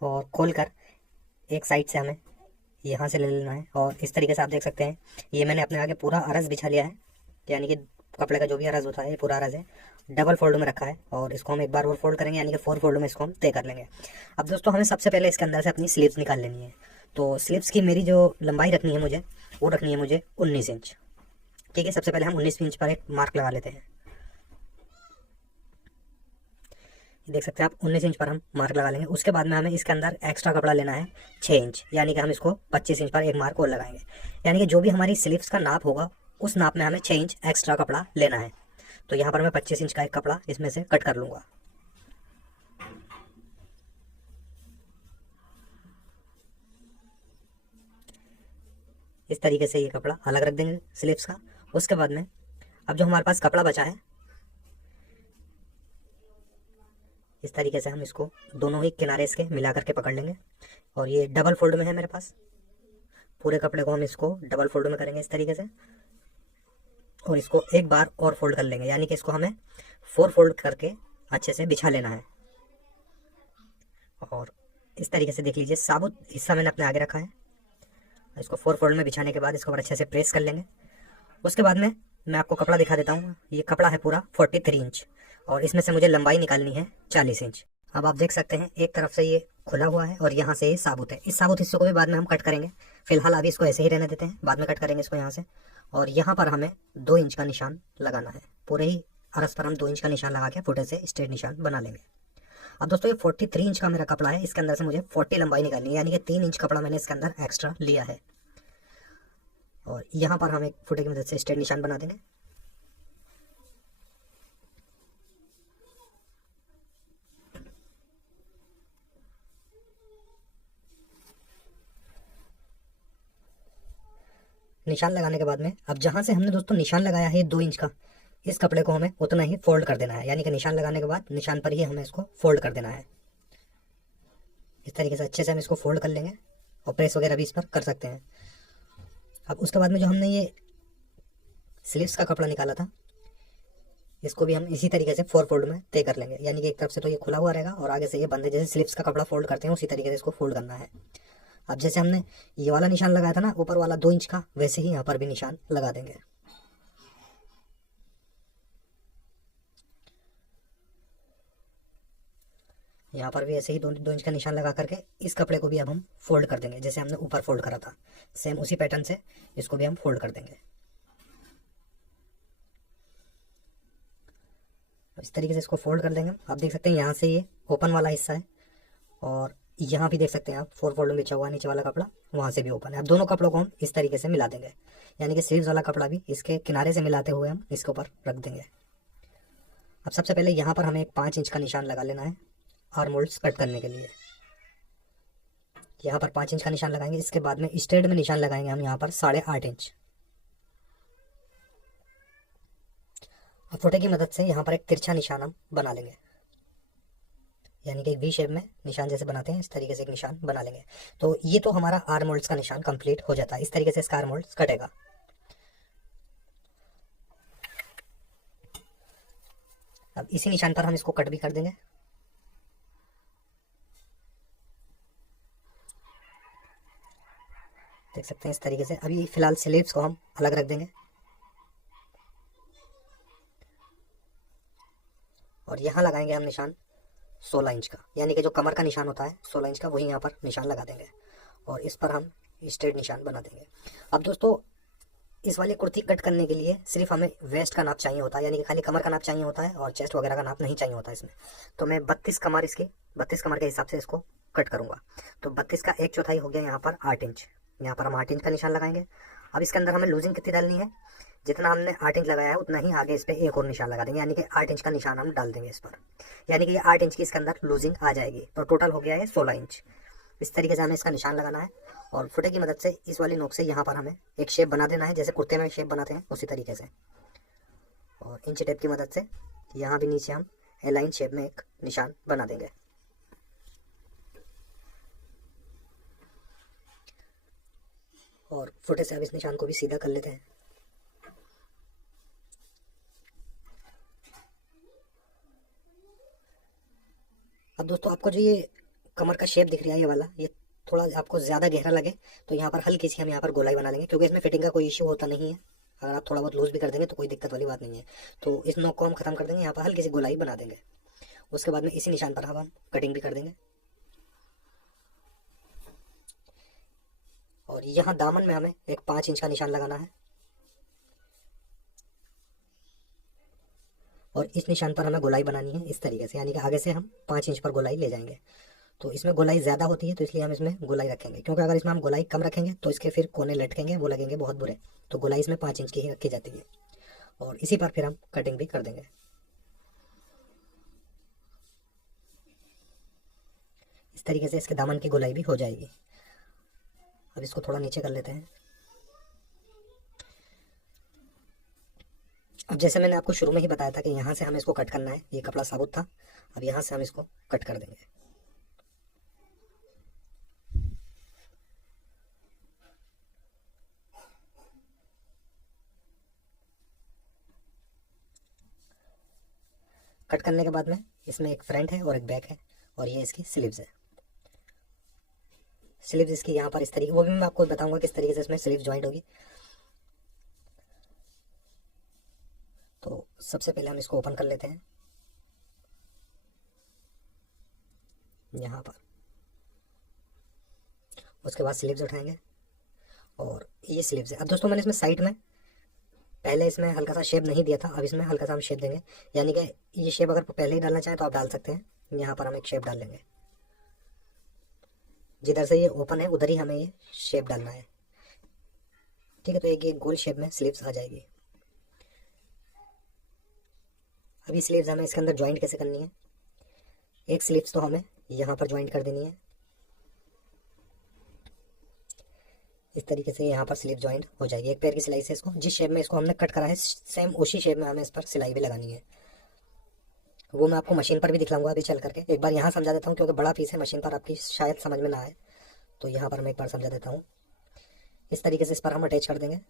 और खोलकर एक साइड से हमें यहाँ से ले लेना है। और इस तरीके से आप देख सकते हैं ये मैंने अपने आगे पूरा अरज बिछा लिया है, यानी कि कपड़े का जो भी अरज होता है ये पूरा अरज है, डबल फोल्ड में रखा है। और इसको हम एक बार और फोल्ड करेंगे, यानी कि 4 फोल्ड में इसको हम तय कर लेंगे। अब दोस्तों हमें सबसे पहले इसके अंदर से अपनी स्लीव्स निकाल लेनी है। तो स्लीव्स की मेरी जो लंबाई रखनी है मुझे, वो रखनी है मुझे 19 इंच। ठीक है, सबसे पहले हम 19 इंच पर एक मार्क लगा लेते हैं। देख सकते हैं आप 19 इंच पर हम मार्क लगा लेंगे। उसके बाद में हमें इसके अंदर एक्स्ट्रा कपड़ा लेना है 6 इंच, यानी कि हम इसको 25 इंच पर एक मार्क और लगाएंगे। यानी कि जो भी हमारी स्लीव्स का नाप होगा उस नाप में हमें 6 इंच एक्स्ट्रा कपड़ा लेना है। तो यहाँ पर मैं 25 इंच का एक कपड़ा इसमें से कट कर लूँगा। इस तरीके से ये कपड़ा अलग रख देंगे स्लीव्स का। उसके बाद में अब जो हमारे पास कपड़ा बचा है, इस तरीके से हम इसको दोनों ही किनारे इसके मिला करके पकड़ लेंगे। और ये डबल फोल्ड में है मेरे पास, पूरे कपड़े को हम इसको डबल फोल्ड में करेंगे इस तरीके से। और इसको एक बार और फोल्ड कर लेंगे, यानी कि इसको हमें 4 फोल्ड करके अच्छे से बिछा लेना है। और इस तरीके से देख लीजिए साबुत हिस्सा मैंने अपने आगे रखा है। इसको 4 फोल्ड में बिछाने के बाद इसको और अच्छे से प्रेस कर लेंगे। उसके बाद में मैं आपको कपड़ा दिखा देता हूँ। ये कपड़ा है पूरा 43 इंच और इसमें से मुझे लंबाई निकालनी है 40 इंच। अब आप देख सकते हैं एक तरफ से ये खुला हुआ है और यहाँ से ये साबुत है। इस साबुत हिस्से को भी बाद में हम कट करेंगे, फिलहाल अभी इसको ऐसे ही रहने देते हैं, बाद में कट करेंगे इसको यहाँ से। और यहाँ पर हमें 2 इंच का निशान लगाना है। पूरे ही अरस पर हम 2 इंच का निशान लगा के फुटे से स्ट्रेट निशान बना लेंगे। अब दोस्तों ये 43 इंच का मेरा कपड़ा है, इसके अंदर से मुझे 40 लंबाई निकालनी है, यानी कि 3 इंच कपड़ा मैंने इसके अंदर एक्स्ट्रा लिया है। और यहाँ पर हम एक फुटे की मदद से स्ट्रेट निशान बना देंगे। निशान लगाने के बाद में अब जहां से हमने दोस्तों निशान लगाया है 2 इंच का, इस कपड़े को हमें उतना ही फोल्ड कर देना है, यानी कि निशान लगाने के बाद निशान पर ही हमें इसको फोल्ड कर देना है। इस तरीके से अच्छे से हम इसको फोल्ड कर लेंगे और प्रेस वगैरह भी इस पर कर सकते हैं। अब उसके बाद में जो हमने ये स्लीव्स का कपड़ा निकाला था, इसको भी हम इसी तरीके से 4 फोल्ड में तय कर लेंगे, यानी कि एक तरफ से तो ये खुला हुआ रहेगा और आगे से ये बंद है। जैसे स्लीव्स का कपड़ा फोल्ड करते हैं उसी तरीके से इसको फोल्ड करना है। अब जैसे हमने ये वाला निशान लगाया था ना ऊपर वाला 2 इंच का, वैसे ही यहाँ पर भी निशान लगा देंगे। यहाँ पर भी ऐसे ही 2 इंच का निशान लगा करके इस कपड़े को भी अब हम फोल्ड कर देंगे, जैसे हमने ऊपर फोल्ड करा था सेम उसी पैटर्न से इसको भी हम फोल्ड कर देंगे। इस तरीके से इसको फोल्ड कर देंगे। आप देख सकते हैं यहाँ से ये ओपन वाला हिस्सा है और यहाँ भी देख सकते हैं आप 4 फोल्ड में बिछा हुआ नीचे वाला कपड़ा, वहाँ से भी ओपन है। अब दोनों कपड़ों को हम इस तरीके से मिला देंगे, यानी कि स्लीव्स वाला कपड़ा भी इसके किनारे से मिलाते हुए हम इसके ऊपर रख देंगे। अब सबसे पहले यहाँ पर हमें एक 5 इंच का निशान लगा लेना है आर्म होल्ड्स कट करने के लिए। यहाँ पर 5 इंच का निशान लगाएंगे। इसके बाद में स्ट्रेट में निशान लगाएंगे हम यहाँ पर 8.5 इंच। अब फुटे की मदद से यहाँ पर एक तिरछा निशान हम बना लेंगे, यानी कि वी शेप में निशान जैसे बनाते हैं इस तरीके से एक निशान बना लेंगे। तो ये तो हमारा आर्म होल्ड्स का निशान कंप्लीट हो जाता है। इस तरीके से इसका आर्म होल्ड्स कटेगा। अब इसी निशान पर हम इसको कट भी कर देंगे। देख सकते हैं इस तरीके से। अभी फिलहाल स्लीव्स को हम अलग रख देंगे और यहाँ लगाएंगे हम निशान 16 इंच का, यानी कि जो कमर का निशान होता है 16 इंच का, वही यहाँ पर निशान लगा देंगे और इस पर हम स्ट्रेट निशान बना देंगे। अब दोस्तों इस वाली कुर्ती कट करने के लिए सिर्फ हमें वेस्ट का नाप चाहिए होता है, यानी कि खाली कमर का नाप चाहिए होता है और चेस्ट वगैरह का नाप नहीं चाहिए होता है इसमें। तो मैं 32 कमर इसकी 32 कमर के हिसाब से इसको कट करूँगा। तो 32 का 1/4 हो गया यहाँ पर 8 इंच। यहाँ पर हम 8 इंच का निशान लगाएंगे। अब इसके अंदर हमें लूजिंग कितनी डालनी है, जितना हमने 8 इंच लगाया है उतना ही आगे इस पर एक और निशान लगा देंगे, यानी कि 8 इंच का निशान हम डाल देंगे इस पर, यानी कि ये 8 इंच की इसके अंदर लूजिंग आ जाएगी। तो टोटल हो गया है 16 इंच। इस तरीके से हमें इसका निशान लगाना है और फुटे की मदद से इस वाली नोक से यहाँ पर हमें एक शेप बना देना है, जैसे कुर्ते में शेप बनाते हैं उसी तरीके से। और इंच टेप की मदद से यहाँ भी नीचे हम एलाइन शेप में एक निशान बना देंगे। और फुटे से अब इस निशान को भी सीधा कर लेते हैं। अब दोस्तों आपको जो ये कमर का शेप दिख रहा है ये वाला, ये थोड़ा आपको ज़्यादा गहरा लगे तो यहाँ पर हल्की सी हम यहाँ पर गोलाई बना लेंगे, क्योंकि इसमें फिटिंग का कोई इश्यू होता नहीं है। अगर आप थोड़ा बहुत लूज भी कर देंगे तो कोई दिक्कत वाली बात नहीं है। तो इस नोक को हम खत्म कर देंगे, यहाँ पर हल्की सी गोलाई बना देंगे। उसके बाद में इसी निशान पर हम कटिंग भी कर देंगे। और यहाँ दामन में हमें एक 5 इंच का निशान लगाना है, और इस निशान पर हमें गोलाई बनानी है इस तरीके से, यानी कि आगे से हम 5 इंच पर गोलाई ले जाएंगे। तो इसमें गोलाई ज़्यादा होती है तो इसलिए हम इसमें गोलाई रखेंगे, क्योंकि अगर इसमें हम गोलाई कम रखेंगे तो इसके फिर कोने लटकेंगे, वो लगेंगे बहुत बुरे। तो गोलाई इसमें 5 इंच की ही रखी जाती है, और इसी पर फिर हम कटिंग भी कर देंगे। इस तरीके से इसके दामन की गोलाई भी हो जाएगी। अब इसको थोड़ा नीचे कर लेते हैं। अब जैसे मैंने आपको शुरू में ही बताया था कि यहाँ से हमें इसको कट करना है, ये कपड़ा साबुत था, अब यहाँ से हम इसको कट कर देंगे। कट करने के बाद में इसमें एक फ्रंट है और एक बैक है, और ये इसकी स्लीव्स है। स्लीव्स इसकी यहाँ पर इस तरीके, वो भी मैं आपको बताऊंगा किस तरीके से इसमें स्लीव्स ज्वाइंट होगी। तो सबसे पहले हम इसको ओपन कर लेते हैं यहाँ पर। उसके बाद स्लीव्स उठाएंगे, और ये स्लीव्स है। अब दोस्तों मैंने इसमें साइड में पहले इसमें हल्का सा शेप नहीं दिया था, अब इसमें हल्का सा हम शेप देंगे, यानी कि ये शेप अगर पहले ही डालना चाहें तो आप डाल सकते हैं। यहाँ पर हम एक शेप डाल लेंगे, जिधर से ये ओपन है उधर ही हमें ये शेप डालना है। ठीक है, तो एक ये गोल शेप में स्लीव्स आ जाएगी। अभी स्लीव्स हमें इसके अंदर ज्वाइंट कैसे करनी है, एक स्लीव्स तो हमें यहाँ पर ज्वाइंट कर देनी है इस तरीके से। यहाँ पर स्लीव ज्वाइंट हो जाएगी एक पैर की सिलाई से। इसको जिस शेप में इसको हमने कट करा है सेम उसी शेप में हमें इस पर सिलाई भी लगानी है। वो मैं आपको मशीन पर भी दिखलाऊंगा अभी चल करके। एक बार यहाँ समझा देता हूँ, क्योंकि बड़ा पीस है, मशीन पर आपकी शायद समझ में ना आए, तो यहाँ पर मैं एक बार समझा देता हूँ। इस तरीके से इस पर हम अटैच कर देंगे,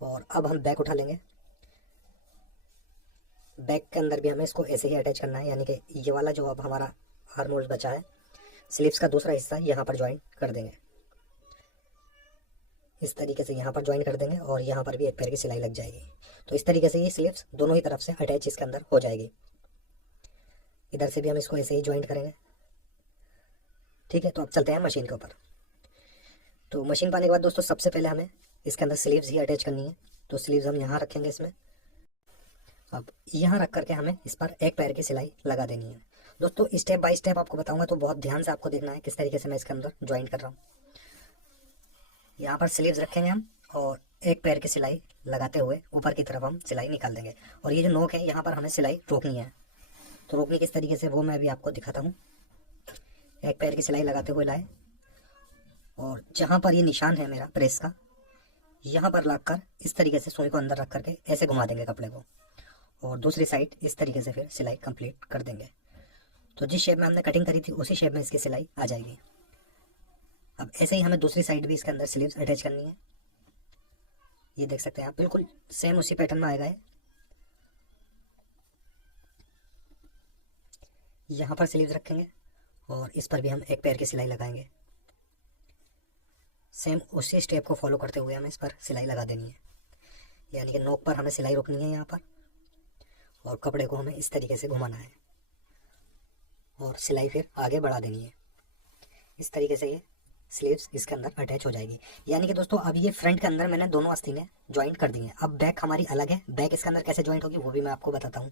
और अब हम बैक उठा लेंगे। बैक के अंदर भी हमें इसको ऐसे ही अटैच करना है, यानी कि ये वाला जो अब हमारा आर्म होल बचा है, स्लीव्स का दूसरा हिस्सा यहाँ पर ज्वाइन कर देंगे। इस तरीके से यहाँ पर ज्वाइन कर देंगे, और यहाँ पर भी एक पैर की सिलाई लग जाएगी। तो इस तरीके से ये स्लीव्स दोनों ही तरफ से अटैच इसके अंदर हो जाएगी। इधर से भी हम इसको ऐसे ही ज्वाइंट करेंगे। ठीक है, तो अब चलते हैं मशीन के ऊपर। तो मशीन पाने के बाद दोस्तों सबसे पहले हमें इसके अंदर स्लीव्स ही अटैच करनी है। तो स्लीव्स हम यहाँ रखेंगे इसमें। अब यहाँ रख करके हमें इस पर एक पैर की सिलाई लगा देनी है। दोस्तों स्टेप बाय स्टेप आपको बताऊंगा, तो बहुत ध्यान से आपको देखना है किस तरीके से मैं इसके अंदर ज्वाइंट कर रहा हूँ। यहाँ पर स्लीव्स रखेंगे हम, और एक पैर की सिलाई लगाते हुए ऊपर की तरफ हम सिलाई निकाल देंगे। और ये जो नोक है यहाँ पर हमें सिलाई रोकनी है। तो रोकनी किस तरीके से वो मैं अभी आपको दिखाता हूँ। एक पैर की सिलाई लगाते हुए लाए, और जहाँ पर ये निशान है मेरा प्रेस का, यहाँ पर लग कर इस तरीके से सुई को अंदर रख करके ऐसे घुमा देंगे कपड़े को, और दूसरी साइड इस तरीके से फिर सिलाई कंप्लीट कर देंगे। तो जिस शेप में हमने कटिंग करी थी उसी शेप में इसकी सिलाई आ जाएगी। अब ऐसे ही हमें दूसरी साइड भी इसके अंदर स्लीव्स अटैच करनी है। ये देख सकते हैं आप, बिल्कुल सेम उसी पैटर्न में आएगा। यहाँ पर स्लीव्स रखेंगे, और इस पर भी हम एक पैर की सिलाई लगाएंगे। सेम उसी स्टेप को फॉलो करते हुए हमें इस पर सिलाई लगा देनी है, यानी कि नोक पर हमें सिलाई रोकनी है यहाँ पर, और कपड़े को हमें इस तरीके से घुमाना है, और सिलाई फिर आगे बढ़ा देनी है। इस तरीके से ये स्लीव्स इसके अंदर अटैच हो जाएगी। यानी कि दोस्तों अब ये फ्रंट के अंदर मैंने दोनों आस्तीनें ज्वाइंट कर दी हैं। अब बैक हमारी अलग है, बैक इसके अंदर कैसे ज्वाइंट होगी वो भी मैं आपको बताता हूँ।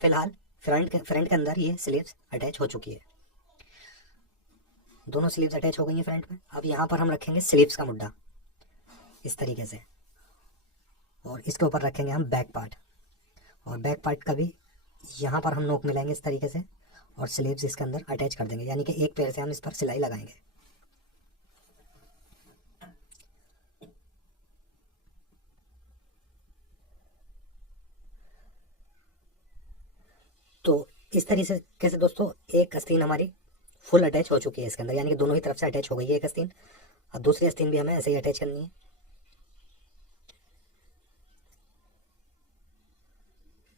फिलहाल फ्रंट के अंदर ये स्लीव्स अटैच हो चुकी है, दोनों स्लीव्स अटैच हो गई हैं फ्रंट में। अब यहाँ पर हम रखेंगे स्लीव्स का मुड्ढा इस तरीके से, और इसके ऊपर रखेंगे हम बैक पार्ट, और बैक पार्ट का भी यहाँ पर हम नोक मिलाएंगे इस तरीके से, और स्लीव्स इसके अंदर अटैच कर देंगे, यानी कि एक पैर से हम इस पर सिलाई लगाएंगे। तो इस तरीके से दोस्तों एक आस्तीन हमारी फुल अटैच हो चुकी है इसके अंदर, यानी कि दोनों ही तरफ से अटैच हो गई है एक आस्तीन। अब दूसरी आस्तीन भी हमें ऐसे ही अटैच करनी है।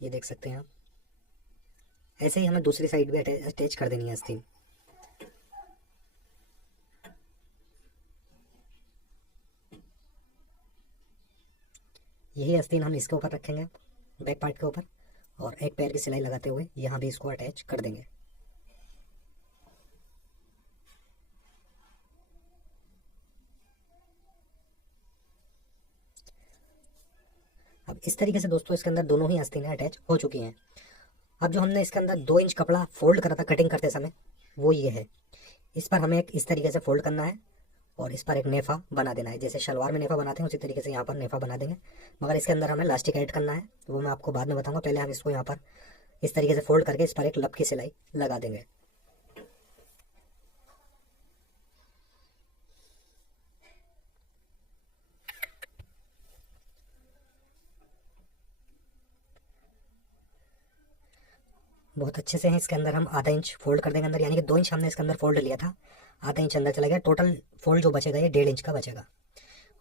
ये देख सकते हैं आप, ऐसे ही हमें दूसरी साइड भी अटैच कर देनी है आस्तीन। यही आस्तीन हम इसके ऊपर रखेंगे, बैक पार्ट के ऊपर, और एक पैर की सिलाई लगाते हुए यहाँ भी इसको अटैच कर देंगे। अब इस तरीके से दोस्तों इसके अंदर दोनों ही आस्तीनें अटैच हो चुकी हैं। अब जो हमने इसके अंदर 2 इंच कपड़ा फोल्ड करा था कटिंग करते समय, वो ये है। इस पर हमें एक इस तरीके से फोल्ड करना है और इस पर एक नेफा बना देना है। जैसे शलवार में नेफा बनाते हैं उसी तरीके से यहाँ पर नेफा बना देंगे, मगर इसके अंदर हमें इलास्टिक ऐड करना है, वो मैं आपको बाद में बताऊंगा। पहले हम इसको यहाँ पर इस तरीके से फोल्ड करके इस पर एक लब की सिलाई लगा देंगे। बहुत अच्छे से है। इसके अंदर हम आधा इंच फोल्ड कर देंगे अंदर, यानी कि 2 इंच हमने इसके अंदर फोल्ड लिया था, आधा इंच अंदर चला गया। टोटल फोल्ड जो बचेगा ये 1.5 इंच का बचेगा।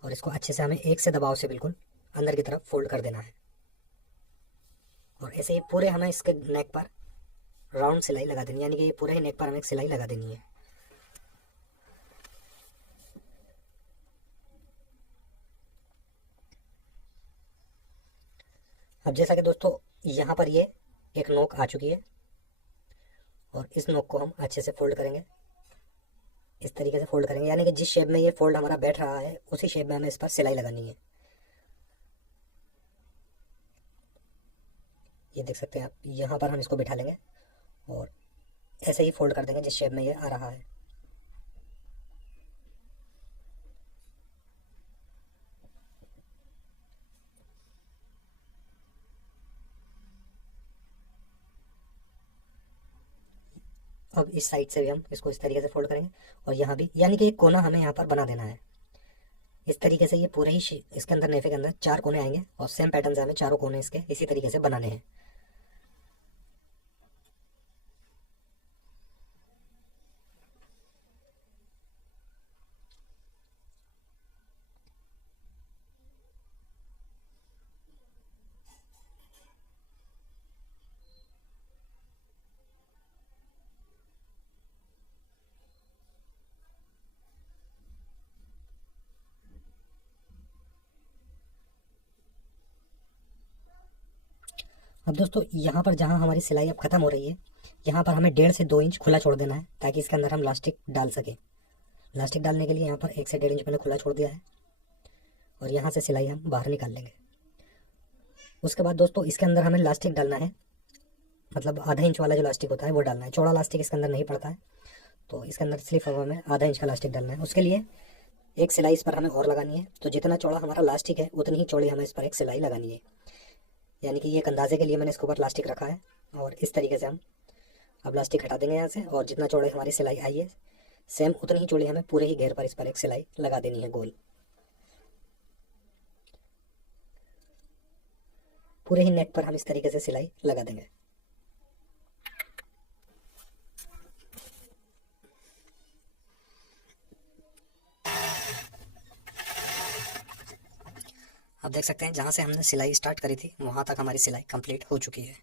और इसको अच्छे से हमें एक से दबाव से बिल्कुल अंदर की तरफ फोल्ड कर देना है। और ऐसे ही पूरे हमें इसके नेक पर राउंड सिलाई लगा देनी है, यानी कि ये पूरे ही नेक पर हमें एक सिलाई लगा देनी है। अब जैसा कि दोस्तों यहाँ पर ये एक नोक आ चुकी है और इस नोक को हम अच्छे से फोल्ड करेंगे, इस तरीके से फोल्ड करेंगे, यानी कि जिस शेप में ये फोल्ड हमारा बैठ रहा है उसी शेप में हमें इस पर सिलाई लगानी है। ये देख सकते हैं आप, यहाँ पर हम इसको बिठा लेंगे और ऐसे ही फोल्ड कर देंगे जिस शेप में ये आ रहा है। अब इस साइड से भी हम इसको इस तरीके से फोल्ड करेंगे और यहाँ भी, यानी कि एक कोना हमें यहाँ पर बना देना है। इस तरीके से ये पूरे ही इसके अंदर नेफे के अंदर 4 कोने आएंगे और सेम पैटर्न से हमें चारों कोने इसके इसी तरीके से बनाने हैं। अब दोस्तों यहाँ पर जहाँ हमारी सिलाई अब खत्म हो रही है, यहाँ पर हमें 1.5 से 2 इंच खुला छोड़ देना है ताकि इसके अंदर हम लास्टिक डाल सकें। लास्टिक डालने के लिए यहाँ पर 1 से 1.5 इंच मैंने खुला छोड़ दिया है और यहाँ से सिलाई हम बाहर निकाल लेंगे। उसके बाद दोस्तों इसके अंदर हमें लास्टिक डालना है, मतलब आधा इंच वाला जो लास्टिक होता है वो डालना है। चौड़ा लास्टिक इसके अंदर नहीं पड़ता है, तो इसके अंदर सिर्फ हमें आधा इंच का लास्टिक डालना है। उसके लिए एक सिलाई इस पर हमें और लगानी है, तो जितना चौड़ा हमारा लास्टिक है उतनी ही चौड़ी हमें इस पर एक सिलाई लगानी है। यानी कि ये एक अंदाजे के लिए मैंने इसके ऊपर प्लास्टिक रखा है और इस तरीके से हम अब प्लास्टिक हटा देंगे यहाँ से, और जितना चौड़े हमारी सिलाई आई है सेम उतनी ही चौड़ी हमें पूरे ही घेर पर इस पर एक सिलाई लगा देनी है गोल। पूरे ही नेक पर हम इस तरीके से सिलाई लगा देंगे। आप देख सकते हैं जहाँ से हमने सिलाई स्टार्ट करी थी वहाँ तक हमारी सिलाई कंप्लीट हो चुकी है।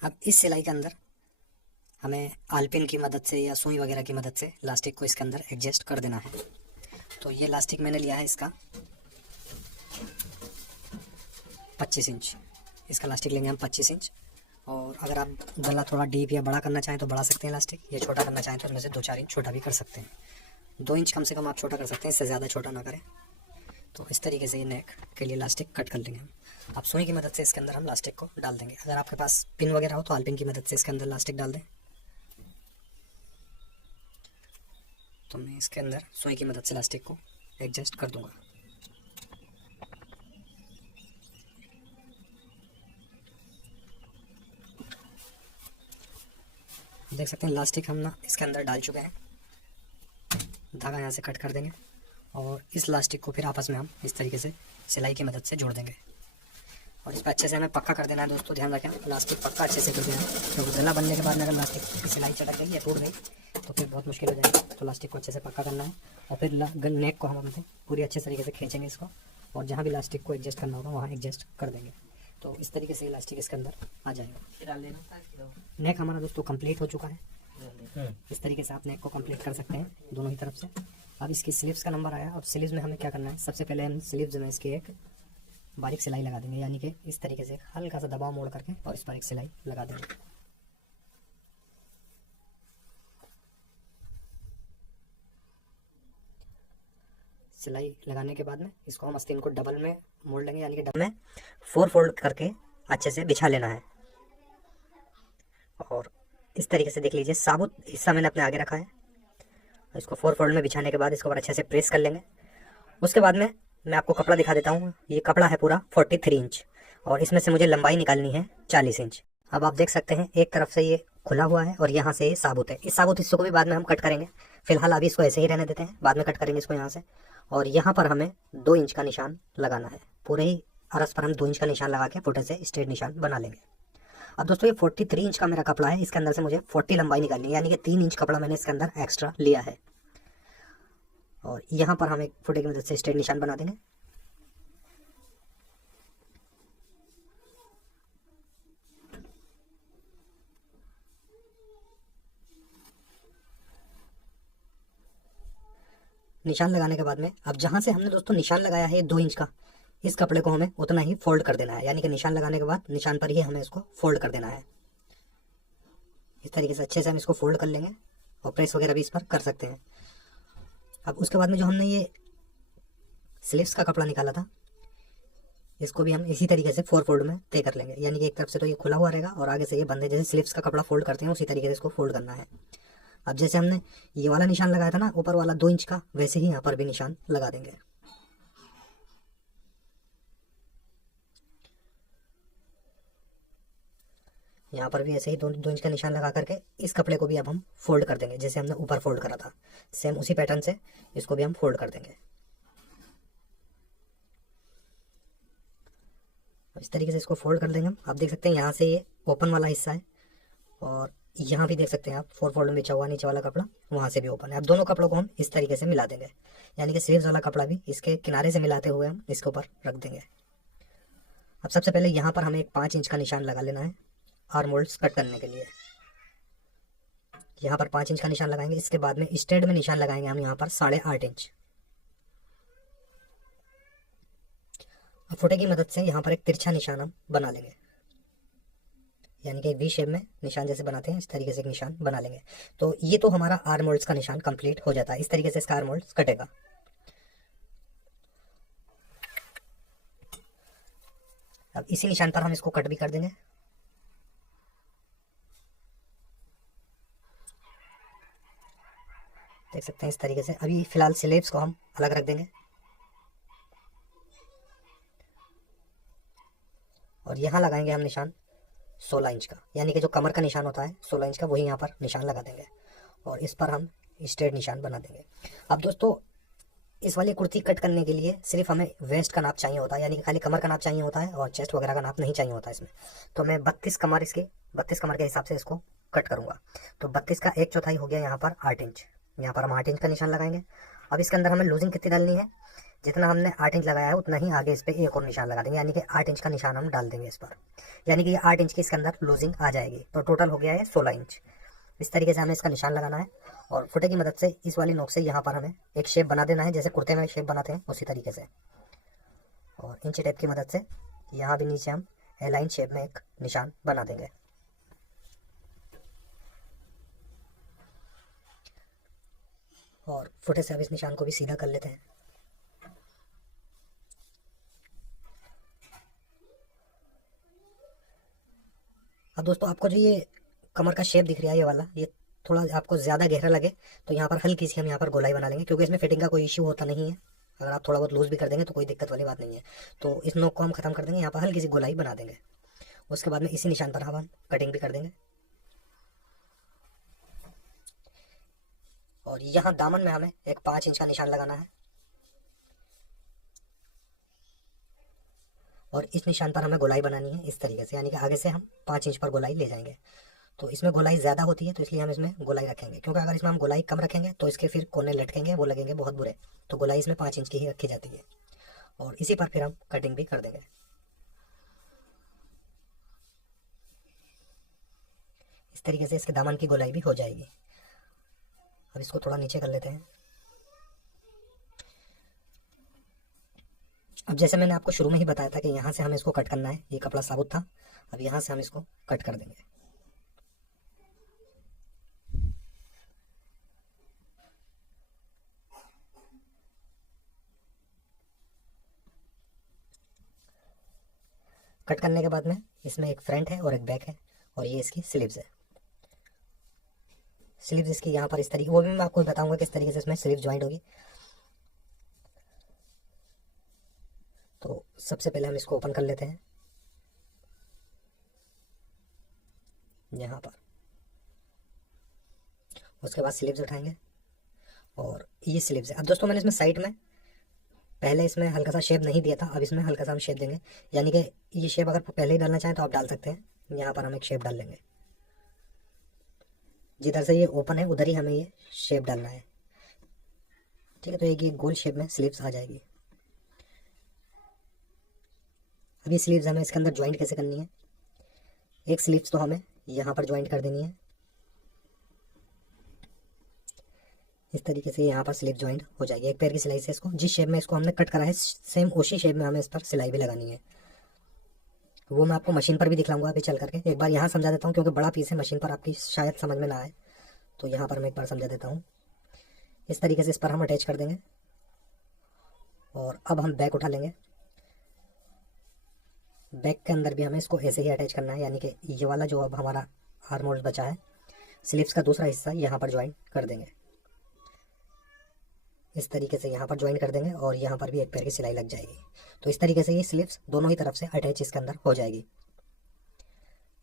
अब इस सिलाई के अंदर हमें आलपिन की मदद से या सुई वगैरह की मदद से लास्टिक को इसके अंदर एडजस्ट कर देना है। तो ये लास्टिक मैंने लिया है इसका 25 इंच, इसका लास्टिक लेंगे हम 25 इंच। और अगर आप गला थोड़ा डीप या बड़ा करना चाहें तो बढ़ा सकते हैं लास्टिक, या छोटा करना चाहें तो इसमें से 2-4 इंच छोटा भी कर सकते हैं। 2 इंच कम से कम आप छोटा कर सकते हैं, इससे ज़्यादा छोटा ना करें। तो इस तरीके से ये नेक के लिए लास्टिक कट कर लेंगे हम। अब सुई की मदद से इसके अंदर हम लास्टिक को डाल देंगे। अगर आपके पास पिन वगैरह हो तो आलपिन की मदद से इसके अंदर लास्टिक डाल दें। तो मैं इसके अंदर सुई की मदद से लास्टिक को एडजस्ट कर दूंगा। देख सकते हैं लास्टिक हम ना इसके अंदर डाल चुके हैं। धागा यहाँ से कट कर देंगे और इस लास्टिक को फिर आपस में हम इस तरीके से सिलाई की मदद से जोड़ देंगे। और इस पर अच्छे से हमें पक्का कर देना है दोस्तों, ध्यान रखें लास्टिक पक्का अच्छे से कर देना है, क्योंकि गला बनने के बाद में अगर लास्टिक की सिलाई चटक गई या टूट गई तो फिर बहुत मुश्किल हो जाएगी। तो लास्टिक को अच्छे से पक्का करना है और फिर नेक को हम अपने पूरी अच्छे तरीके से खींचेंगे इसको, और जहाँ भी लास्टिक को एडजस्ट करना होगा वहाँ एडजस्ट कर देंगे। तो इस तरीके से इलास्टिक इसके अंदर आ जाएगा। नेक हमारा दोस्तों कंप्लीट हो चुका है। इस तरीके से आप नेक को कंप्लीट कर सकते हैं दोनों ही तरफ से। अब इसकी स्लीव्स का नंबर आया। अब स्लीव्स में हमें क्या करना है, सबसे पहले हम स्लीव्स में इसकी एक बारीक सिलाई लगा देंगे, यानी कि इस तरीके से हल्का सा दबाव मोड़ करके और इस पर एक सिलाई लगा देंगे। सिलाई लगाने के बाद में इसको हम आस्तीन को डबल में मोड़ लेंगे, यानी कि डबल में 4 फोल्ड करके अच्छे से बिछा लेना है। और इस तरीके से देख लीजिए, साबुत हिस्सा मैंने अपने आगे रखा है। इसको 4 फोल्ड में बिछाने के बाद इसको अच्छे से प्रेस कर लेंगे। उसके बाद में मैं आपको कपड़ा दिखा देता हूँ। ये कपड़ा है पूरा 43 इंच और इसमें से मुझे लंबाई निकालनी है 40 इंच। अब आप देख सकते हैं एक तरफ से ये खुला हुआ है और यहाँ से ये साबुत है। इस साबुत हिस्से को भी बाद में हम कट करेंगे, फिलहाल अभी इसको ऐसे ही रहने देते हैं, बाद में कट करेंगे इसको यहाँ से। और यहाँ पर हमें 2 इंच का निशान लगाना है। पूरे ही अरस पर हम 2 इंच का निशान लगा के फुटे से स्ट्रेट निशान बना लेंगे। अब दोस्तों ये 43 इंच का मेरा कपड़ा है, इसके अंदर से मुझे 40 लंबाई निकालनी है, यानी कि 3 इंच कपड़ा मैंने इसके अंदर एक्स्ट्रा लिया है। और यहाँ पर हम एक फुटे की मदद से स्ट्रेट निशान बना देंगे। निशान लगाने के बाद में अब जहां से हमने दोस्तों निशान लगाया है 2 इंच का, इस कपड़े को हमें उतना ही फोल्ड कर देना है, यानी कि निशान लगाने के बाद निशान पर ही हमें इसको फोल्ड कर देना है। इस तरीके से अच्छे से हम इसको फोल्ड कर लेंगे और प्रेस वगैरह भी इस पर कर सकते हैं। अब उसके बाद में जो हमने ये स्लीव्स का कपड़ा निकाला था, इसको भी हम इसी तरीके से 4 फोल्ड में तय कर लेंगे, यानी कि एक तरफ से तो ये खुला हुआ रहेगा और आगे से ये बंदे जैसे स्लीव्स का कपड़ा फोल्ड करते हैं उसी तरीके से इसको फोल्ड करना है। अब जैसे हमने ये वाला निशान लगाया था ना ऊपर वाला 2 इंच का, वैसे ही यहाँ पर भी निशान लगा देंगे। यहाँ पर भी ऐसे ही 2 इंच का निशान लगा करके इस कपड़े को भी अब हम फोल्ड कर देंगे, जैसे हमने ऊपर फोल्ड करा था सेम उसी पैटर्न से इसको भी हम फोल्ड कर देंगे। इस तरीके से इसको फोल्ड कर देंगे हम। आप देख सकते हैं यहाँ से ये ओपन वाला हिस्सा है और यहाँ भी देख सकते हैं आप 4 फोल्ड में बिछा हुआ नीचे वाला कपड़ा वहाँ से भी ओपन है। अब दोनों कपड़ों को हम इस तरीके से मिला देंगे, यानी कि स्लीव्स वाला कपड़ा भी इसके किनारे से मिलाते हुए हम इसके ऊपर रख देंगे। अब सबसे पहले यहाँ पर हमें एक 5 इंच का निशान लगा लेना है आर्म होल्स कट करने के लिए। यहाँ पर 5 इंच का निशान लगाएंगे। इसके बाद में स्ट्रेट में निशान लगाएंगे हम यहाँ पर 8.5 इंच। अब फुटे की मदद से यहाँ पर एक तिरछा निशान हम बना लेंगे, यानी कि वी शेप में निशान जैसे बनाते हैं इस तरीके से एक निशान बना लेंगे। तो ये तो हमारा आर्म होल्स का निशान कंप्लीट हो जाता है। इस तरीके से इसका आर्म होल्स कटेगा। अब इसी निशान पर हम इसको कट भी कर देंगे। देख सकते हैं इस तरीके से। अभी फिलहाल स्लीव्स को हम अलग रख देंगे और यहाँ लगाएंगे हम निशान 16 इंच का, यानी कि जो कमर का निशान होता है 16 इंच का, वही यहाँ पर निशान लगा देंगे और इस पर हम स्ट्रेट निशान बना देंगे। अब दोस्तों इस वाली कुर्ती कट करने के लिए सिर्फ हमें वेस्ट का नाप चाहिए होता है, यानी कि खाली कमर का नाप चाहिए होता है और चेस्ट वगैरह का नाप नहीं चाहिए होता है इसमें। तो मैं 32 कमर के हिसाब से इसको कट करूँगा। तो 32 का 1/4 हो गया यहाँ पर 8 इंच। यहाँ पर हम 8 इंच का निशान लगाएंगे। अब इसके अंदर हमें लूजिंग कितनी डालनी है, जितना हमने 8 इंच लगाया है उतना ही आगे इस पर एक और निशान लगा देंगे, यानी कि 8 इंच का निशान हम डाल देंगे इस पर, यानी कि ये 8 इंच की इसके अंदर लूजिंग आ जाएगी। तो टोटल हो गया है 16 इंच। इस तरीके से हमें इसका निशान लगाना है और फुटे की मदद से इस वाली नोक से यहाँ पर हमें एक शेप बना देना है, जैसे कुर्ते में शेप बनाते हैं उसी तरीके से। और इंची टेप की मदद से यहाँ भी नीचे हम एलाइन शेप में एक निशान बना देंगे। और फुटे से अब इस निशान को भी सीधा कर लेते हैं। अब दोस्तों आपको जो ये कमर का शेप दिख रहा है ये वाला, ये थोड़ा आपको ज़्यादा गहरा लगे तो यहाँ पर हल्की सी हम यहाँ पर गोलाई बना लेंगे, क्योंकि इसमें फिटिंग का कोई इश्यू होता नहीं है। अगर आप थोड़ा बहुत लूज भी कर देंगे तो कोई दिक्कत वाली बात नहीं है। तो इस नोक को हम ख़त्म कर देंगे, यहाँ पर हल्की सी गोलाई बना देंगे। उसके बाद में इसी निशान पर हम कटिंग भी कर देंगे। और यहाँ दामन में हमें एक 5 इंच का निशान लगाना है और इस निशान पर हमें गोलाई बनानी है इस तरीके से, यानी कि आगे से हम 5 इंच पर गोलाई ले जाएंगे। तो इसमें गोलाई ज़्यादा होती है तो इसलिए हम इसमें गोलाई रखेंगे, क्योंकि अगर इसमें हम गोलाई कम रखेंगे तो इसके फिर कोने लटकेंगे, वो लगेंगे बहुत बुरे। तो गोलाई इसमें 5 इंच की ही रखी जाती है और इसी पर फिर हम कटिंग भी कर देंगे। तरीके से इसके दामन की गोलाई भी हो जाएगी। अब इसको थोड़ा नीचे कर लेते हैं। अब जैसे मैंने आपको शुरू में ही बताया था कि यहाँ से हमें इसको कट करना है, ये कपड़ा साबुत था, अब यहाँ से हम इसको कट कर देंगे। कट करने के बाद में इसमें एक फ्रंट है और एक बैक है, और ये इसकी स्लीव्स है। स्लीव्स इसकी यहाँ पर इस तरीके, वो भी मैं आपको बताऊंगा किस तरीके से इसमें स्लीव्स ज्वाइंट होगी। तो सबसे पहले हम इसको ओपन कर लेते हैं यहाँ पर, उसके बाद स्लीव्स उठाएंगे और ये स्लीव्स है। अब दोस्तों मैंने इसमें साइड में पहले इसमें हल्का सा शेप नहीं दिया था, अब इसमें हल्का सा हम शेप देंगे, यानी कि ये शेप अगर पहले ही डालना चाहें तो आप डाल सकते हैं। यहाँ पर हम एक शेप डाल लेंगे, जिधर से ये ओपन है उधर ही हमें ये शेप डालना है, ठीक है। तो एक ये गोल शेप में स्लीव्स आ जाएगी। अब ये स्लीव्स हमें इसके अंदर ज्वाइंट कैसे करनी है, एक स्लीव्स तो हमें यहाँ पर ज्वाइंट कर देनी है इस तरीके से, यहाँ पर स्लीव ज्वाइंट हो जाएगी। एक पैर की सिलाई से इसको जिस शेप में इसको हमने कट करा है सेम उसी शेप में हमें इस पर सिलाई भी लगानी है। वो मैं आपको मशीन पर भी दिखलाऊंगा अभी चल करके। एक बार यहाँ समझा देता हूँ क्योंकि बड़ा पीस है, मशीन पर आपकी शायद समझ में ना आए, तो यहाँ पर मैं एक बार समझा देता हूँ। इस तरीके से इस पर हम अटैच कर देंगे और अब हम बैक उठा लेंगे। बैक के अंदर भी हमें इसको ऐसे ही अटैच करना है, यानी कि ये वाला जो अब हमारा आर्म होल्स बचा है स्लीव्स का दूसरा हिस्सा यहाँ पर ज्वाइन कर देंगे। इस तरीके से यहाँ पर ज्वाइन कर देंगे और यहाँ पर भी एक पैर की सिलाई लग जाएगी। तो इस तरीके से ये स्लीव्स दोनों ही तरफ से अटैच इसके अंदर हो जाएगी।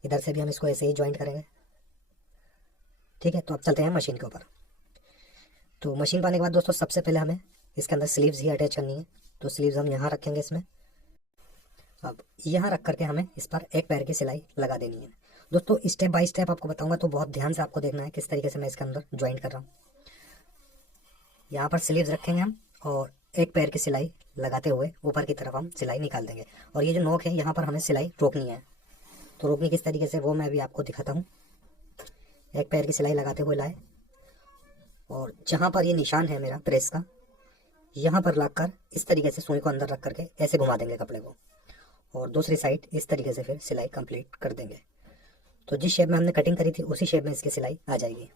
इधर से भी हम इसको ऐसे ही ज्वाइंट करेंगे, ठीक है। तो अब चलते हैं मशीन के ऊपर। तो मशीन पाने के बाद दोस्तों सबसे पहले हमें इसके अंदर स्लीव्स ही अटैच करनी है। तो स्लीव्स हम यहाँ रखेंगे इसमें। अब यहाँ रख करके हमें इस पर एक पैर की सिलाई लगा देनी है। दोस्तों स्टेप बाय स्टेप आपको बताऊंगा, तो बहुत ध्यान से आपको देखना है किस तरीके से मैं इसके अंदर ज्वाइंट कर रहा हूँ। यहाँ पर स्लीव्स रखेंगे हम और एक पैर की सिलाई लगाते हुए ऊपर की तरफ हम सिलाई निकाल देंगे। और ये जो नोक है यहाँ पर हमें सिलाई रोकनी है, तो रोकनी किस तरीके से वो मैं भी आपको दिखाता हूँ। एक पैर की सिलाई लगाते हुए लाए और जहाँ पर ये निशान है मेरा प्रेस का, यहाँ पर लगाकर इस तरीके से सुई को अंदर रख करके ऐसे घुमा देंगे कपड़े को, और दूसरी साइड इस तरीके से फिर सिलाई कंप्लीट कर देंगे। तो जिस शेप में हमने कटिंग करी थी उसी शेप में इसकी सिलाई आ जाएगी।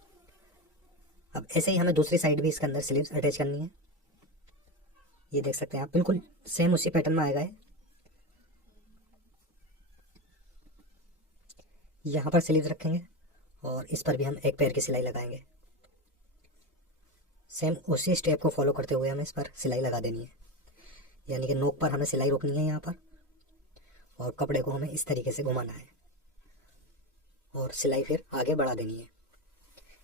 अब ऐसे ही हमें दूसरी साइड भी इसके अंदर स्लीव्स अटैच करनी है। ये देख सकते हैं आप, बिल्कुल सेम उसी पैटर्न में आएगा है। यहाँ पर स्लीव्स रखेंगे और इस पर भी हम एक पैर की सिलाई लगाएंगे। सेम उसी स्टेप को फॉलो करते हुए हमें इस पर सिलाई लगा देनी है, यानी कि नोक पर हमें सिलाई रोकनी है यहाँ पर, और कपड़े को हमें इस तरीके से घुमाना है और सिलाई फिर आगे बढ़ा देनी है।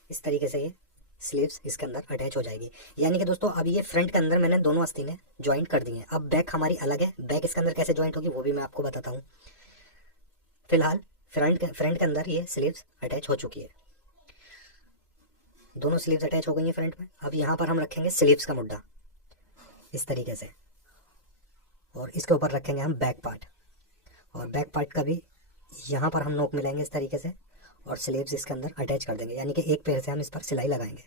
इस तरीके से ये स्लीव्स इसके अंदर अटैच हो जाएगी। यानी कि दोस्तों अब ये फ्रंट के अंदर मैंने दोनों आस्तीनें ज्वाइंट कर दी हैं। अब बैक हमारी अलग है, बैक इसके अंदर कैसे ज्वाइंट होगी वो भी मैं आपको बताता हूँ। फिलहाल फ्रंट के अंदर ये स्लीव्स अटैच हो चुकी है, दोनों स्लीव्स अटैच हो गई हैं फ्रंट में। अब यहाँ पर हम रखेंगे स्लीव्स का मुड्ढा इस तरीके से, और इसके ऊपर रखेंगे हम बैक पार्ट, और बैक पार्ट का भी यहाँ पर हम नोक मिलाएंगे इस तरीके से और स्लीव्स इसके अंदर अटैच कर देंगे, यानी कि एक पैर से हम इस पर सिलाई लगाएंगे।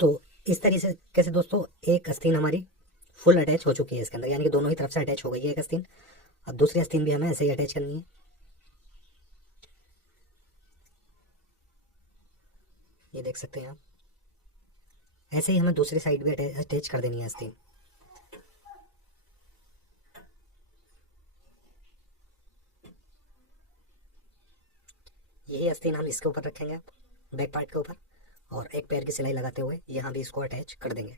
तो इस तरीके से दोस्तों एक आस्तीन हमारी फुल अटैच हो चुकी है इसके अंदर, यानी कि दोनों ही तरफ से अटैच हो गई है एक आस्तीन। अब दूसरी आस्तीन भी हमें ऐसे ही अटैच करनी है। ये देख सकते हैं आप, ऐसे ही हमें दूसरी साइड भी अटैच कर देनी है आस्तीन। यही आस्तीन हम इसके ऊपर रखेंगे आप बैक पार्ट के ऊपर, और एक पैर की सिलाई लगाते हुए यहाँ भी इसको अटैच कर देंगे।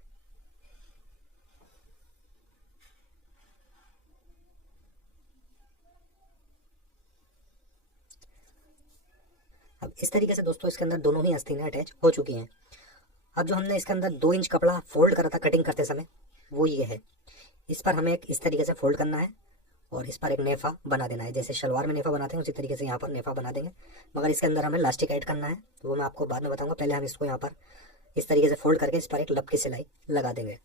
अब इस तरीके से दोस्तों इसके अंदर दोनों ही आस्तीनें अटैच हो चुकी हैं। अब जो हमने इसके अंदर 2 इंच कपड़ा फोल्ड करा था कटिंग करते समय, वो ये है। इस पर हमें एक इस तरीके से फोल्ड करना है और इस पर एक नेफा बना देना है, जैसे शलवार में नेफा बनाते हैं उसी तरीके से यहाँ पर नेफा बना देंगे। मगर इसके अंदर हमें लास्टिक ऐड करना है, वो मैं आपको बाद में बताऊंगा। पहले हम इसको यहाँ पर इस तरीके से फोल्ड करके इस पर एक लब की सिलाई लगा देंगे।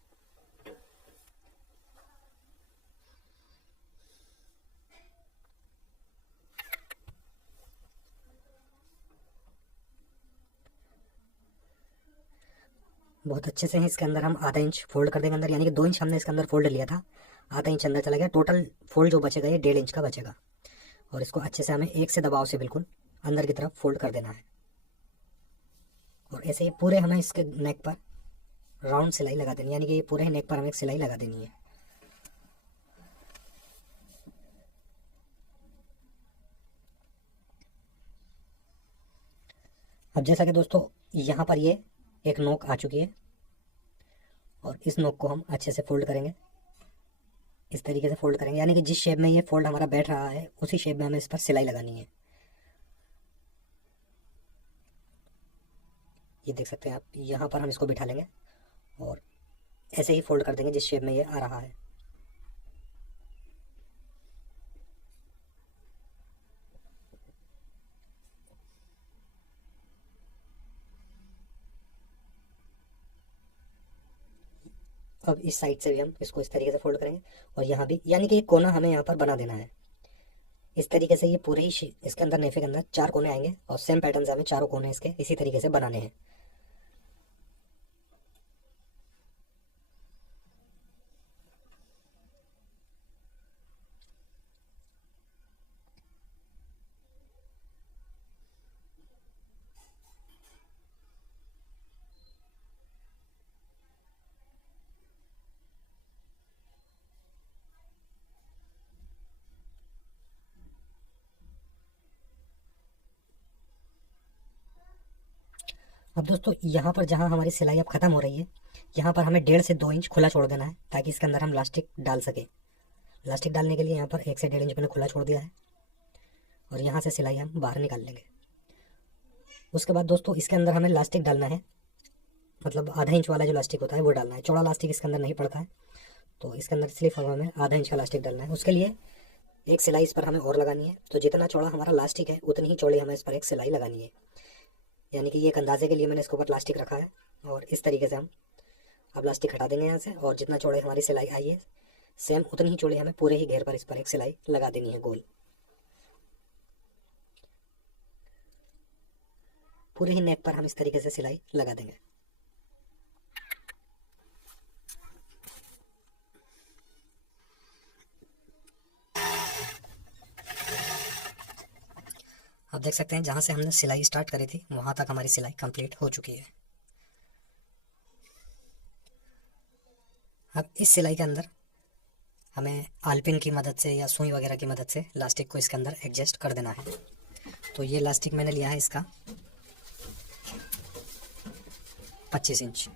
बहुत अच्छे से इसके अंदर हम आधा इंच फोल्ड कर देंगे अंदर, यानी कि 2 इंच हमने इसके अंदर फोल्ड लिया था, आधा इंच अंदर चला गया, टोटल फोल्ड जो बचेगा ये 1.5 इंच का बचेगा। और इसको अच्छे से हमें एक से दबाव से बिल्कुल अंदर की तरफ फोल्ड कर देना है। और ऐसे ही पूरे हमें इसके नेक पर राउंड सिलाई लगा देनी है, यानी कि ये पूरे ही नेक पर हमें एक सिलाई लगा देनी है। अब जैसा कि दोस्तों यहाँ पर ये एक नोक आ चुकी है, और इस नोक को हम अच्छे से फोल्ड करेंगे, इस तरीके से फोल्ड करेंगे, यानी कि जिस शेप में ये फोल्ड हमारा बैठ रहा है उसी शेप में हमें इस पर सिलाई लगानी है। ये देख सकते हैं आप, यहाँ पर हम इसको बिठा लेंगे और ऐसे ही फोल्ड कर देंगे जिस शेप में ये आ रहा है। अब इस साइड से भी हम इसको इस तरीके से फोल्ड करेंगे, और यहाँ भी, यानी कि एक कोना हमें यहाँ पर बना देना है। इस तरीके से ये पूरे ही इसके अंदर नेफे के अंदर 4 कोने आएंगे, और सेम पैटर्न से हमें चारों कोने इसके इसी तरीके से बनाने हैं। अब दोस्तों यहाँ पर जहाँ हमारी सिलाई अब ख़त्म हो रही है, यहाँ पर हमें 1.5 से 2 इंच खुला छोड़ देना है, ताकि इसके अंदर हम लास्टिक डाल सकें। लास्टिक डालने के लिए यहाँ पर 1 से 1.5 इंच मैंने खुला छोड़ दिया है, और यहाँ से सिलाई हम बाहर निकाल लेंगे। उसके बाद दोस्तों इसके अंदर हमें लास्टिक डालना है, मतलब आधा इंच वाला जो लास्टिक होता है वो डालना है। चौड़ा लास्टिक इसके अंदर नहीं पड़ता है, तो इसके अंदर सिर्फ हमें आधा इंच का लास्टिक डालना है। उसके लिए एक सिलाई इस पर हमें और लगानी है, तो जितना चौड़ा हमारा लास्टिक है उतनी ही चौड़ी हमें इस पर एक सिलाई लगानी है। यानी कि ये एक अंदाजे के लिए मैंने इसके ऊपर प्लास्टिक रखा है, और इस तरीके से हम अब प्लास्टिक हटा देंगे यहाँ से, और जितना चौड़े हमारी सिलाई आई है सेम उतनी ही चौड़ी हमें पूरे ही घेर पर इस पर एक सिलाई लगा देनी है गोल। पूरे ही नेक पर हम इस तरीके से सिलाई लगा देंगे। आप देख सकते हैं जहाँ से हमने सिलाई स्टार्ट करी थी वहाँ तक हमारी सिलाई कंप्लीट हो चुकी है। अब इस सिलाई के अंदर हमें आलपिन की मदद से या सुई वगैरह की मदद से लास्टिक को इसके अंदर एडजस्ट कर देना है। तो ये लास्टिक मैंने लिया है इसका 25 इंच,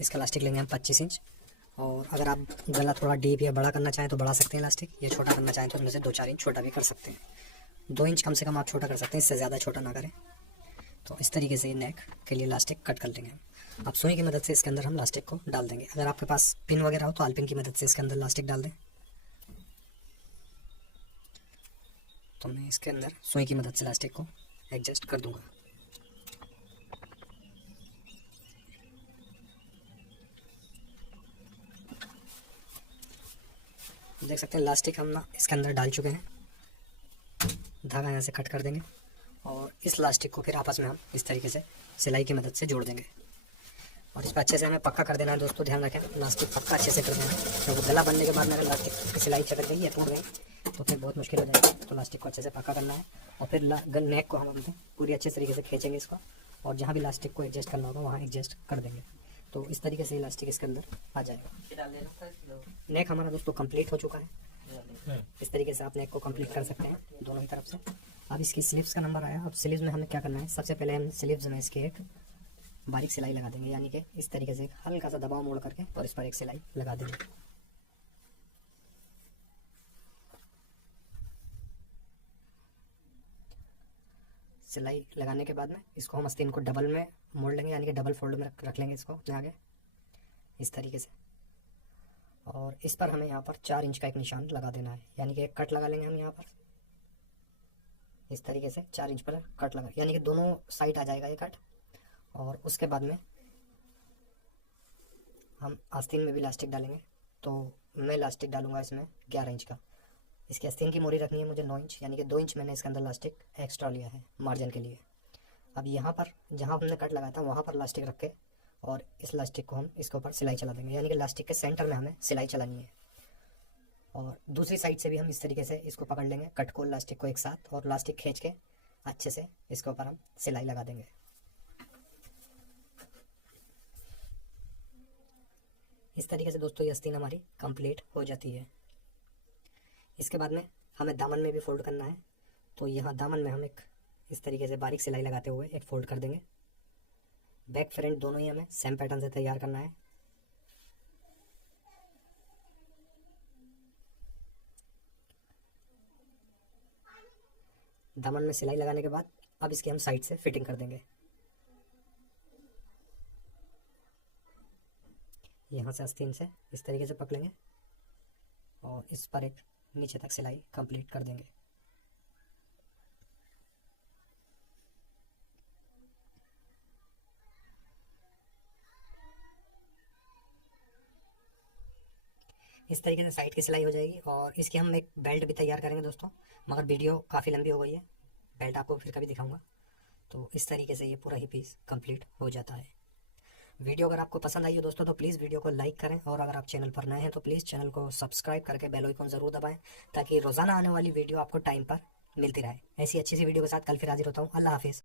इसका लास्टिक लेंगे हम 25 इंच। और अगर आप गला थोड़ा डीप या बड़ा करना चाहें तो बढ़ा सकते हैं लास्टिक, ये छोटा करना चाहें तो इसमें से 2-4 इंच छोटा भी कर सकते हैं। 2 इंच कम से कम आप छोटा कर सकते हैं, इससे ज़्यादा छोटा ना करें। तो इस तरीके से नेक के लिए लास्टिक कट कर लेंगे। अब सुई की मदद से इसके अंदर हम लास्टिक को डाल देंगे। अगर आपके पास पिन वगैरह हो तो आलपिन की मदद से इसके अंदर लास्टिक डाल दें। तो मैं इसके अंदर सुई की मदद से लास्टिक को एडजस्ट कर दूंगा। देख सकते हैं लास्टिक हम ना इसके अंदर डाल चुके हैं, धागा यहाँ से कट कर देंगे, और इस लास्टिक को फिर आपस में हम इस तरीके से सिलाई की मदद से जोड़ देंगे। और इस पर अच्छे से हमें पक्का कर देना है दोस्तों, ध्यान रखें लास्टिक पक्का अच्छे से कर देना है। तो वो गला बनने के बाद में अगर लास्टिक की सिलाई चकट गई या टूट गई तो फिर बहुत मुश्किल हो जाएगी। तो लास्टिक को अच्छे से पक्का करना है, और फिर नेक को हम पूरी अच्छे तरीके से खींचेंगे इसको, और जहाँ भी लास्टिक को एडजस्ट करना होगा वहाँ एडजस्ट कर देंगे। तो इस तरीके से इलास्टिक इसके अंदर आ जाएगा। नेक हमारा दोस्तों कंप्लीट हो चुका है। इस तरीके से आप नेक को कंप्लीट कर सकते हैं दोनों ही तरफ से। अब इसकी स्लीव्स का नंबर आया। अब स्लीव्स में हमें क्या करना है, सबसे पहले हम स्लीव्स में इसके एक बारीक सिलाई लगा देंगे, यानी कि इस तरीके से हल्का सा दबाव मोड़ करके और इस पर एक सिलाई लगा देंगे। सिलाई लगाने के बाद में इसको हम आस्तीन को डबल में मोड़ लेंगे, यानी कि डबल फोल्ड में रख लेंगे इसको आगे इस तरीके से। और इस पर हमें यहाँ पर 4 इंच का एक निशान लगा देना है, यानी कि एक कट लगा लेंगे हम यहाँ पर इस तरीके से 4 इंच पर कट लगा, यानी कि दोनों साइड आ जाएगा ये कट। और उसके बाद में हम आस्तीन में भी इलास्टिक डालेंगे। तो मैं इलास्टिक डालूंगा इसमें 11 इंच का। इसकी आस्तीन की मोरी रखनी है मुझे 9 इंच, यानी कि 2 इंच मैंने इसके अंदर इलास्टिक एक्स्ट्रा लिया है मार्जिन के लिए। अब यहाँ पर जहाँ हमने कट लगाया था वहाँ पर इलास्टिक रख के और इस लास्टिक को हम इसके ऊपर सिलाई चला देंगे, यानी कि लास्टिक के सेंटर में हमें सिलाई चलानी है। और दूसरी साइड से भी हम इस तरीके से इसको पकड़ लेंगे, कट को लास्टिक को एक साथ, और लास्टिक खींच के अच्छे से इसके ऊपर हम सिलाई लगा देंगे। इस तरीके से दोस्तों ये आस्तीन हमारी कंप्लीट हो जाती है। इसके बाद में हमें दामन में भी फोल्ड करना है, तो यहाँ दामन में हम एक इस तरीके से बारीक सिलाई लगाते हुए एक फोल्ड कर देंगे। बैक फ्रंट दोनों ही हमें सेम पैटर्न से तैयार करना है। दामन में सिलाई लगाने के बाद अब इसकी हम साइड से फिटिंग कर देंगे। यहाँ से आस्तीन से इस तरीके से पकड़ेंगे और इस पर एक नीचे तक सिलाई कंप्लीट कर देंगे। इस तरीके से साइड की सिलाई हो जाएगी और इसकी हम एक बेल्ट भी तैयार करेंगे दोस्तों, मगर वीडियो काफ़ी लंबी हो गई है, बेल्ट आपको फिर कभी दिखाऊंगा। तो इस तरीके से ये पूरा ही पीस कंप्लीट हो जाता है। वीडियो अगर आपको पसंद आई हो दोस्तों तो प्लीज़ वीडियो को लाइक करें, और अगर आप चैनल पर नए हैं तो प्लीज़ चैनल को सब्सक्राइब करके बेल आइकन ज़रूर दबाएं, ताकि रोज़ाना आने वाली वीडियो आपको टाइम पर मिलती रहे। ऐसी अच्छी सी वीडियो के साथ कल फिर हाजिर होता हूँ। अल्लाह हाफिज़।